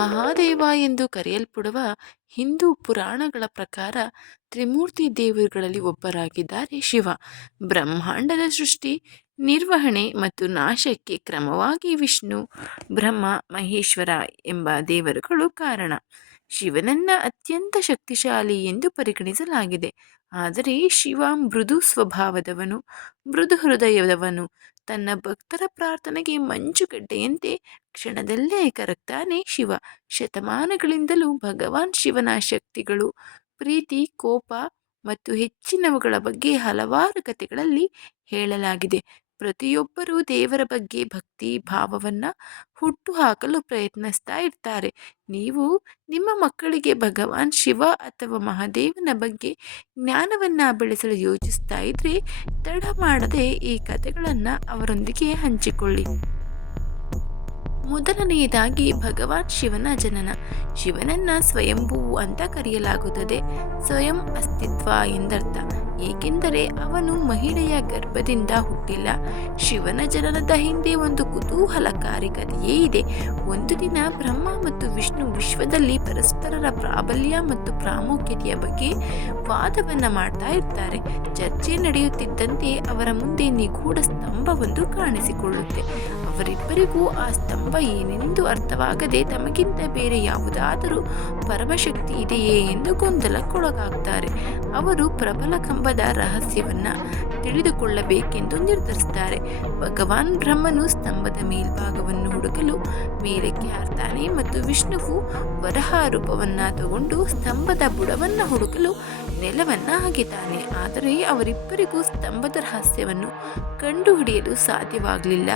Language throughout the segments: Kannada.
ಮಹಾದೇವ ಎಂದು ಕರೆಯಲ್ಪಡುವ ಹಿಂದೂ ಪುರಾಣಗಳ ಪ್ರಕಾರ ತ್ರಿಮೂರ್ತಿ ದೇವರುಗಳಲ್ಲಿ ಒಬ್ಬರಾಗಿದ್ದಾರೆ ಶಿವ. ಬ್ರಹ್ಮಾಂಡದ ಸೃಷ್ಟಿ, ನಿರ್ವಹಣೆ ಮತ್ತು ನಾಶಕ್ಕೆ ಕ್ರಮವಾಗಿ ವಿಷ್ಣು, ಬ್ರಹ್ಮ, ಮಹೇಶ್ವರ ಎಂಬ ದೇವರುಗಳು ಕಾರಣ. ಶಿವನನ್ನ ಅತ್ಯಂತ ಶಕ್ತಿಶಾಲಿ ಎಂದು ಪರಿಗಣಿಸಲಾಗಿದೆ. ಆದರೆ ಶಿವ ಮೃದು ಸ್ವಭಾವದವನು, ಮೃದು ಹೃದಯದವನು ತನ್ನ ಭಕ್ತರ ಪ್ರಾರ್ಥನೆಗೆ ಮಂಜುಗಡ್ಡೆಯಂತೆ ಕ್ಷಣದಲ್ಲೇ ಕರಗ್ತಾನೆ ಶಿವ. ಶತಮಾನಗಳಿಂದಲೂ ಭಗವಾನ್ ಶಿವನ ಶಕ್ತಿಗಳು, ಪ್ರೀತಿ, ಕೋಪ ಮತ್ತು ಹೆಚ್ಚಿನವುಗಳ ಬಗ್ಗೆ ಹಲವಾರು ಕಥೆಗಳಲ್ಲಿ ಹೇಳಲಾಗಿದೆ. ಪ್ರತಿಯೊಬ್ಬರೂ ದೇವರ ಬಗ್ಗೆ ಭಕ್ತಿ ಭಾವವನ್ನು ಹುಟ್ಟುಹಾಕಲು ಪ್ರಯತ್ನಿಸ್ತಾ ಇರ್ತಾರೆ. ನೀವು ನಿಮ್ಮ ಮಕ್ಕಳಿಗೆ ಭಗವಾನ್ ಶಿವ ಅಥವಾ ಮಹಾದೇವನ ಬಗ್ಗೆ ಜ್ಞಾನವನ್ನು ಬೆಳೆಸಲು ಯೋಚಿಸ್ತಾ ಇದ್ರೆ ತಡ ಮಾಡದೆ ಈ ಕಥೆಗಳನ್ನು ಅವರೊಂದಿಗೆ ಹಂಚಿಕೊಳ್ಳಿ. ಮೊದಲನೆಯದಾಗಿ ಭಗವಾನ್ ಶಿವನ ಜನನ. ಶಿವನನ್ನ ಸ್ವಯಂಭೂ ಅಂತ ಕರೆಯಲಾಗುತ್ತದೆ. ಸ್ವಯಂ ಅಸ್ತಿತ್ವ ಎಂದರ್ಥ. ಏಕೆಂದರೆ ಅವನು ಮಹಿಳೆಯ ಗರ್ಭದಿಂದ ಹುಟ್ಟಿಲ್ಲ. ಶಿವನ ಜನನದ ಹಿಂದೆ ಒಂದು ಕುತೂಹಲಕಾರಿ ಕಥೆಯೇ ಇದೆ. ಒಂದು ದಿನ ಬ್ರಹ್ಮ ಮತ್ತು ವಿಷ್ಣು ವಿಶ್ವದಲ್ಲಿ ಪರಸ್ಪರರ ಪ್ರಾಬಲ್ಯ ಮತ್ತು ಪ್ರಾಮುಖ್ಯತೆಯ ಬಗ್ಗೆ ವಾದವನ್ನ ಮಾಡ್ತಾ ಇರ್ತಾರೆ. ಚರ್ಚೆ ನಡೆಯುತ್ತಿದ್ದಂತೆ ಅವರ ಮುಂದೆ ನಿಗೂಢ ಸ್ತಂಭವೊಂದು ಕಾಣಿಸಿಕೊಳ್ಳುತ್ತೆ. ಅವರಿಬ್ಬರಿಗೂ ಆ ಸ್ತಂಭ ಏನೆಂದು ಅರ್ಥವಾಗದೆ ತಮಗಿಂತ ಬೇರೆ ಯಾವುದಾದರೂ ಪರಮಶಕ್ತಿ ಇದೆಯೇ ಎಂದು ಗೊಂದಲಕ್ಕೊಳಗಾಗ್ತಾರೆ. ಅವರು ಪ್ರಬಲ ಕಂಬದ ರಹಸ್ಯವನ್ನು ತಿಳಿದುಕೊಳ್ಳಬೇಕೆಂದು ನಿರ್ಧರಿಸುತ್ತಾರೆ. ಭಗವಾನ್ ಬ್ರಹ್ಮನು ಸ್ತಂಭದ ಮೇಲ್ಭಾಗವನ್ನು ಹುಡುಕಲು ಮೇಲಕ್ಕೆ ಹಾರ್ತಾನೆ ಮತ್ತು ವಿಷ್ಣುವು ವರಹ ರೂಪವನ್ನು ತಗೊಂಡು ಸ್ತಂಭದ ಬುಡವನ್ನು ಹುಡುಕಲು ನೆಲವನ್ನು ಹಾಕಿದ್ದಾನೆ. ಆದರೆ ಅವರಿಬ್ಬರಿಗೂ ಸ್ತಂಭದ ರಹಸ್ಯವನ್ನು ಕಂಡುಹಿಡಿಯಲು ಸಾಧ್ಯವಾಗಲಿಲ್ಲ.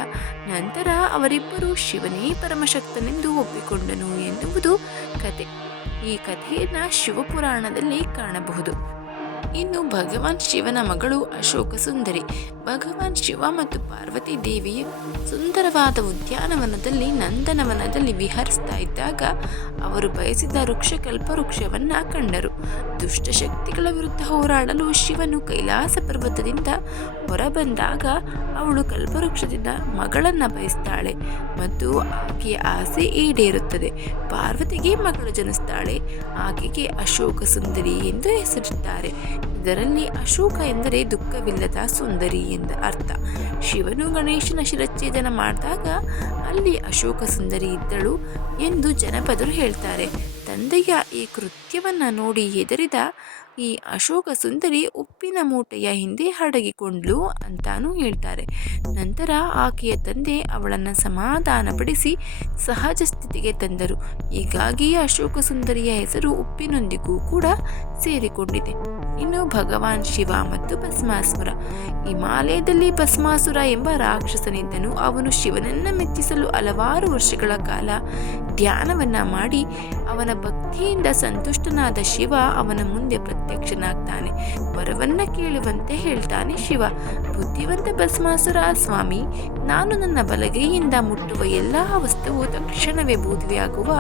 ನಂತರ ಅವರಿಬ್ಬರು ಶಿವನೇ ಪರಮಶಕ್ತನೆಂದು ಒಪ್ಪಿಕೊಂಡನು ಎನ್ನುವುದು ಕತೆ. ಈ ಕಥೆಯನ್ನು ಶಿವಪುರಾಣದಲ್ಲಿ ಕಾಣಬಹುದು. ಇನ್ನು ಭಗವಾನ್ ಶಿವನ ಮಗಳು ಅಶೋಕ ಸುಂದರಿ. ಭಗವಾನ್ ಶಿವ ಮತ್ತು ಪಾರ್ವತಿ ದೇವಿಯು ಸುಂದರವಾದ ಉದ್ಯಾನವನದಲ್ಲಿ, ನಂದನವನದಲ್ಲಿ ವಿಹರಿಸ್ತಾ ಇದ್ದಾಗ ಅವರು ಬಯಸಿದ ವೃಕ್ಷ ಕಲ್ಪವೃಕ್ಷವನ್ನು ಕಂಡರು. ದುಷ್ಟಶಕ್ತಿಗಳ ವಿರುದ್ಧ ಹೋರಾಡಲು ಶಿವನು ಕೈಲಾಸ ಪರ್ವತದಿಂದ ಹೊರಬಂದಾಗ ಅವಳು ಕಲ್ಪವೃಕ್ಷದಿಂದ ಮಗಳನ್ನ ಬಯಸ್ತಾಳೆ ಮತ್ತು ಆಕೆಯ ಆಸೆ ಈಡೇರುತ್ತದೆ. ಪಾರ್ವತಿಗೆ ಮಗಳು ಜನಿಸ್ತಾಳೆ, ಆಕೆಗೆ ಅಶೋಕ ಸುಂದರಿ ಎಂದು ಹೆಸರಿದ್ದಾರೆ ಇದರಲ್ಲಿ ಅಶೋಕ ಎಂದರೆ ದುಃಖವಿಲ್ಲದ ಸುಂದರಿ ಎಂದ ಅರ್ಥ. ಶಿವನು ಗಣೇಶನ ಶಿರಚ್ಛೇದನ ಮಾಡಿದಾಗ ಅಲ್ಲಿ ಅಶೋಕ ಸುಂದರಿ ಇದ್ದಳು ಎಂದು ಜನಪದರು ಹೇಳ್ತಾರೆ. ತಂದೆಯ ಈ ಕೃತ್ಯವನ್ನು ನೋಡಿ ಹೆದರಿದ ಈ ಅಶೋಕ ಸುಂದರಿ ಉಪ್ಪಿನ ಮೂಟೆಯ ಹಿಂದೆ ಅಡಗಿಕೊಂಡ್ಲು ಅಂತಾನೂ ಹೇಳ್ತಾರೆ. ನಂತರ ಆಕೆಯ ತಂದೆ ಅವಳನ್ನು ಸಮಾಧಾನಪಡಿಸಿ ಸಹಜ ಸ್ಥಿತಿಗೆ ತಂದರು. ಹೀಗಾಗಿ ಅಶೋಕ ಸುಂದರಿಯ ಹೆಸರು ಉಪ್ಪಿನೊಂದಿಗೂ ಕೂಡ ಸೇರಿಕೊಂಡಿದೆ. ಇನ್ನು ಭಗವಾನ್ ಶಿವ ಮತ್ತು ಭಸ್ಮಾಸುರ. ಹಿಮಾಲಯದಲ್ಲಿ ಭಸ್ಮಾಸುರ ಎಂಬ ರಾಕ್ಷಸನಿದ್ದನು. ಅವನು ಶಿವನನ್ನ ಮೆಚ್ಚಿಸಲು ಹಲವಾರು ವರ್ಷಗಳ ಕಾಲ ಧ್ಯಾನವನ್ನ ಮಾಡಿ ಅವನ ಭಕ್ತಿಯಿಂದ ಸಂತುಷ್ಟನಾದ ಶಿವ ಅವನ ಮುಂದೆ ಪ್ರತ್ಯಕ್ಷನಾಗ್ತಾನೆ. ವರವನ್ನ ಕೇಳುವಂತೆ ಹೇಳ್ತಾನೆ ಶಿವ. ಬುದ್ಧಿವಂತ ಭಸ್ಮಾಸುರ, ಸ್ವಾಮಿ, ನಾನು ನನ್ನ ಬಲಗೈಯಿಂದ ಮುಟ್ಟುವ ಎಲ್ಲ ವಸ್ತುವು ತಕ್ಷಣವೇ ಬೂದಿಯಾಗುವ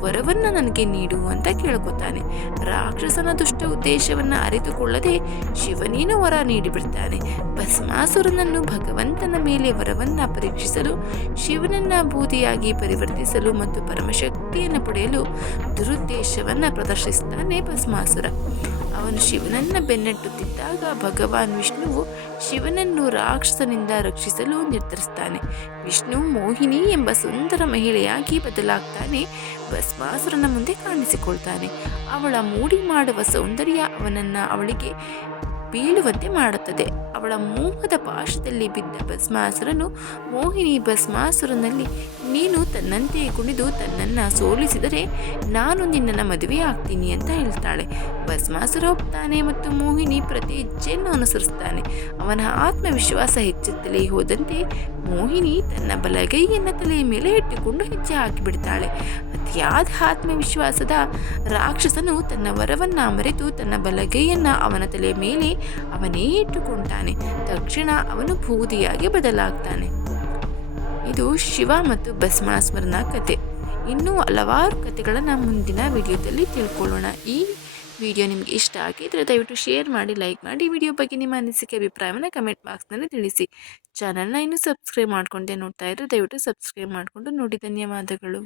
ವರವನ್ನ ನನಗೆ ನೀಡು ಅಂತ ಕೇಳ್ಕೊತಾನೆ. ರಾಕ್ಷಸನ ದುಷ್ಟ ಉದ್ದೇಶವನ್ನ ಅರಿತುಕೊಳ್ಳದೆ ಶಿವನೇನು ವರ ನೀಡಿಬಿಡ್ತಾನೆ. ಭಸ್ಮಾಸುರನನ್ನು ಭಗವಂತನ ಮೇಲೆ ವರವನ್ನ ಪರೀಕ್ಷಿಸಲು, ಶಿವನನ್ನ ಬೂದಿಯಾಗಿ ಪರಿವರ್ತಿಸಲು ಮತ್ತು ಪರಮಶಕ್ತಿಯನ್ನು ಪಡೆಯಲು ದುರುದ್ದೇಶವನ್ನ ಪ್ರದರ್ಶಿಸ್ತಾನೆ ಭಸ್ಮಾಸುರ. ಅವನು ಶಿವನನ್ನ ಬೆನ್ನಟ್ಟುತ್ತಿದ್ದಾಗ ಭಗವಾನ್ ವಿಷ್ಣುವು ಶಿವನನ್ನು ರಾಕ್ಷಸನಿಂದ ರಕ್ಷಿಸಲು ನಿರ್ಧರಿಸ್ತಾನೆ. ವಿಷ್ಣು ಮೋಹಿನಿ ಎಂಬ ಸುಂದರ ಮಹಿಳೆಯಾಗಿ ಬದಲಾಗ್ತಾನೆ, ಭಸ್ಮಾಸುರನ ಮುಂದೆ ಕಾಣಿಸಿಕೊಳ್ತಾನೆ. ಅವಳ ಮೂಡಿ ಮಾಡುವ ಸೌಂದರ್ಯ ಅವನನ್ನ ಅವಳಿಗೆ ಬೀಳುವಂತೆ ಮಾಡುತ್ತದೆ. ಅವಳ ಮೋಹದ ಪಾಶದಲ್ಲಿ ಬಿದ್ದ ಭಸ್ಮಾಸುರನು, ಮೋಹಿನಿ ಭಸ್ಮಾಸುರನಲ್ಲಿ ನೀನು ತನ್ನಂತೆ ಕುಣಿದು ತನ್ನನ್ನು ಸೋಲಿಸಿದರೆ ನಾನು ನಿನ್ನನ್ನು ಮದುವೆ ಆಗ್ತೀನಿ ಅಂತ ಹೇಳ್ತಾಳೆ. ಭಸ್ಮಾಸುರ ಹೋಗ್ತಾನೆ ಮತ್ತು ಮೋಹಿನಿ ಪ್ರತಿ ಹೆಜ್ಜೆಯನ್ನು ಅನುಸರಿಸ್ತಾನೆ. ಅವನ ಆತ್ಮವಿಶ್ವಾಸ ಹೆಚ್ಚುತ್ತಲೇ ಹೋದಂತೆ ಮೋಹಿನಿ ತನ್ನ ಬಲಗೈಯನ್ನು ತಲೆಯ ಮೇಲೆ ಇಟ್ಟುಕೊಂಡು ಹೆಜ್ಜೆ ಹಾಕಿಬಿಡ್ತಾಳೆ. ಅತಿಯಾದ ಆತ್ಮವಿಶ್ವಾಸದ ರಾಕ್ಷಸನು ತನ್ನ ವರವನ್ನು ಮರೆತು ತನ್ನ ಬಲಗೈಯನ್ನು ಅವನ ತಲೆಯ ಮೇಲೆ ಅವನೇ ಇಟ್ಟುಕೊಂತಾನೆ ತಕ್ಷಣ ಅವನು ಭೂತಿಯಾಗಿ ಬದಲಾಗ್ತಾನೆ. ಇದು ಶಿವ ಮತ್ತು ಭಸ್ಮಾಸ್ಮರನ ಕತೆ. ಇನ್ನೂ ಹಲವಾರು ಕತೆಗಳನ್ನು ಮುಂದಿನ ವಿಡಿಯೋದಲ್ಲಿ ತಿಳ್ಕೊಳ್ಳೋಣ. ಈ ವಿಡಿಯೋ ನಿಮಗೆ ಇಷ್ಟ ಆಗಿದ್ರೆ ದಯವಿಟ್ಟು ಶೇರ್ ಮಾಡಿ, ಲೈಕ್ ಮಾಡಿ. ವಿಡಿಯೋ ಬಗ್ಗೆ ನಿಮ್ಮ ಅನಿಸಿಕೆ, ಅಭಿಪ್ರಾಯವನ್ನು ಕಮೆಂಟ್ ಬಾಕ್ಸ್ನಲ್ಲಿ ತಿಳಿಸಿ. ಚಾನಲ್ನ ಇನ್ನೂ ಸಬ್ಸ್ಕ್ರೈಬ್ ಮಾಡ್ಕೊಂಡೆ ನೋಡ್ತಾ ಇದ್ದರೆ ದಯವಿಟ್ಟು ಸಬ್ಸ್ಕ್ರೈಬ್ ಮಾಡಿಕೊಂಡು ನೋಡಿ. ಧನ್ಯವಾದಗಳು.